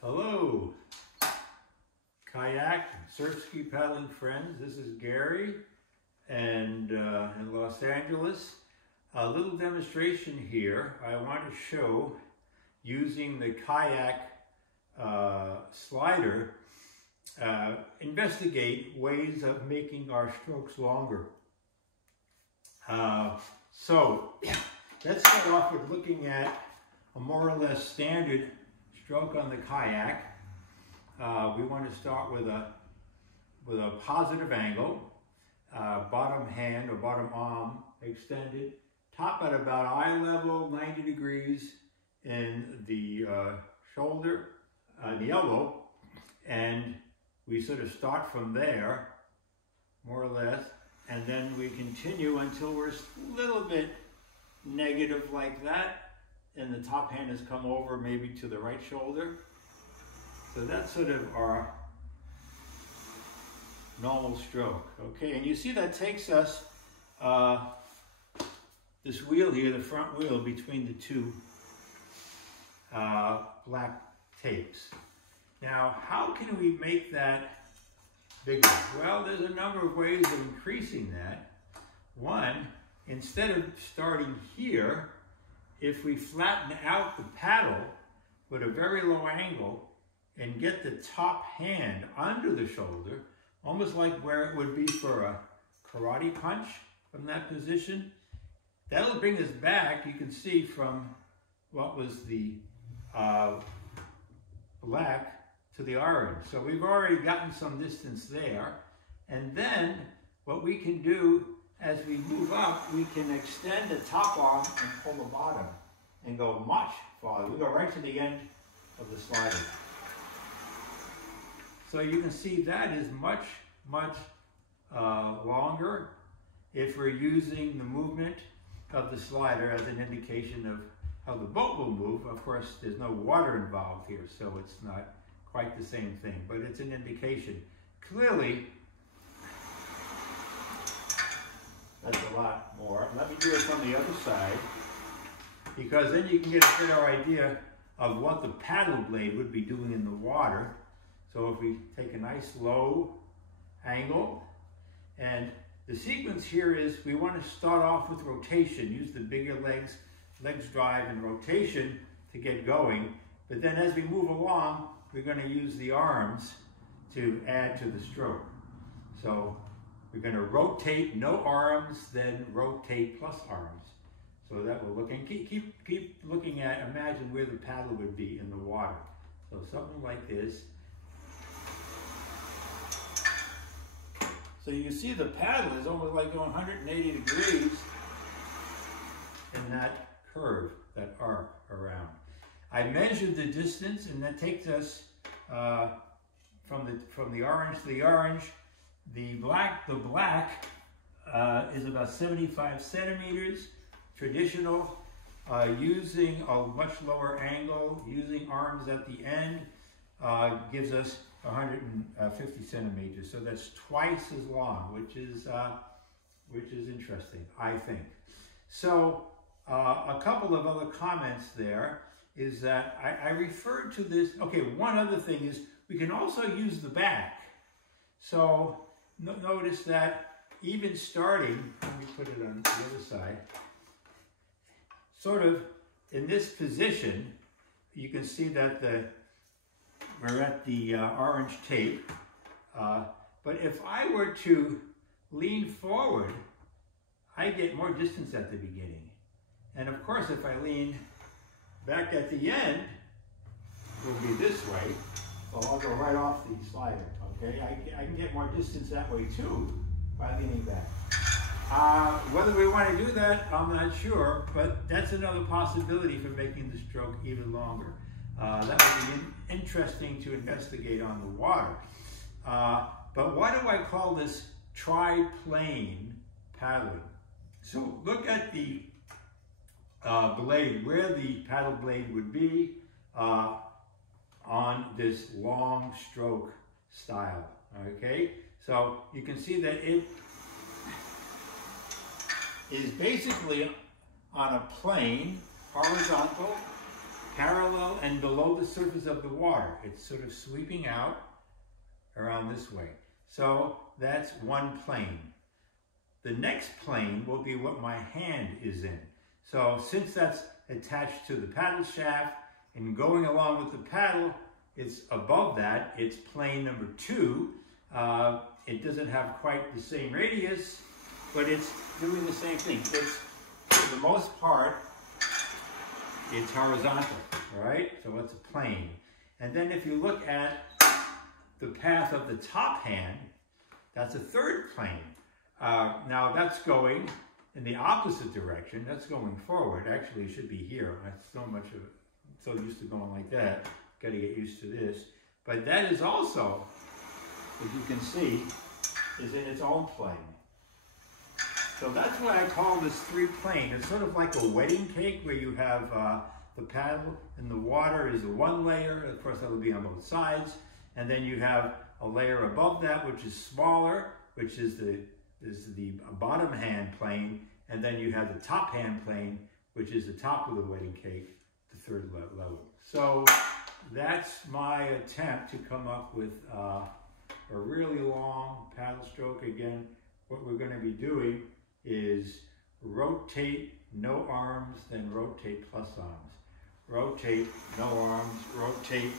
Hello, kayak and surf ski paddling friends. This is Gary and in Los Angeles. A little demonstration here. I want to show using the kayak slider, investigate ways of making our strokes longer. So let's start off with looking at a more or less standard stroke on the kayak. We want to start with a positive angle, bottom hand or bottom arm extended, top at about eye level, 90 degrees in the shoulder, the elbow, and we sort of start from there, more or less, and then we continue until we're a little bit negative like that, and the top hand has come over maybe to the right shoulder. So that's sort of our normal stroke. Okay, and you see that takes us this wheel here, the front wheel, between the two black tapes. Now, how can we make that bigger? Well, there's a number of ways of increasing that. One, instead of starting here, if we flatten out the paddle with a very low angle and get the top hand under the shoulder, almost like where it would be for a karate punch from that position, that'll bring us back, you can see, from what was the black to the orange. So we've already gotten some distance there. And then what we can do as we move up, we can extend the top arm and pull the bottom and go much farther. We go right to the end of the slider. So you can see that is much longer if we're using the movement of the slider as an indication of how the boat will move. Of course, there's no water involved here, so it's not quite the same thing, but it's an indication. Clearly, that's a lot more. Let me do it from the other side, because then you can get a better idea of what the paddle blade would be doing in the water. So if we take a nice low angle, and the sequence here is we want to start off with rotation, use the bigger legs drive and rotation to get going. But then as we move along, we're going to use the arms to add to the stroke. So we're going to rotate, no arms, then rotate plus arms. So that will look, and keep looking at, imagine where the paddle would be in the water. So something like this. So you see the paddle is almost like going 180 degrees in that curve, that arc around. I measured the distance, and that takes us from the orange to the orange. The black is about 75 centimeters. Traditional, using a much lower angle, using arms at the end, gives us 150 centimeters. So that's twice as long, which is interesting, I think. So a couple of other comments there is that I referred to this. Okay, one other thing is we can also use the back. So notice that even starting, let me put it on the other side, sort of in this position, you can see that we're at the orange tape. But if I were to lean forward, I get more distance at the beginning. And of course, if I lean back at the end, it will be this way. So I'll go right off the slider, okay? I can get more distance that way too by leaning back. Whether we want to do that, I'm not sure, but that's another possibility for making the stroke even longer. That would be interesting to investigate on the water. But why do I call this triplane paddling? So look at the blade, where the paddle blade would be on this long stroke style, okay? So you can see that it is basically on a plane, horizontal, parallel and below the surface of the water. It's sort of sweeping out around this way. So that's one plane. The next plane will be what my hand is in. So since that's attached to the paddle shaft and going along with the paddle, it's above that. It's plane number 2. It doesn't have quite the same radius, but it's doing the same thing. It's, for the most part, it's horizontal, all right? So it's a plane. And then if you look at the path of the top hand, that's a third plane. Now that's going in the opposite direction. That's going forward. Actually, it should be here. I'm so used to going like that. Got to get used to this. But that is also, as you can see, is in its own plane. So that's why I call this 3-plane. It's sort of like a wedding cake where you have the paddle and the water is one layer. Of course, that will be on both sides. And then you have a layer above that, which is smaller, which is the bottom hand plane. And then you have the top hand plane, which is the top of the wedding cake, the 3rd level. So that's my attempt to come up with a really long paddle stroke. Again, what we're going to be doing is rotate, no arms, then rotate plus arms. Rotate, no arms, rotate,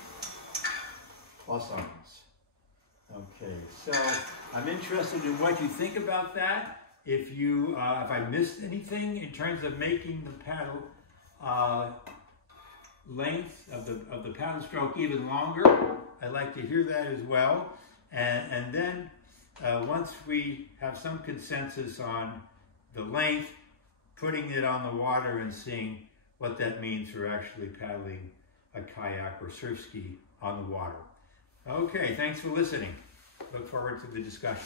plus arms. Okay, so I'm interested in what you think about that. If I missed anything in terms of making the paddle length of the paddle stroke even longer, I'd like to hear that as well. And then once we have some consensus on the length, putting it on the water and seeing what that means for actually paddling a kayak or surf ski on the water. Okay, thanks for listening. Look forward to the discussion.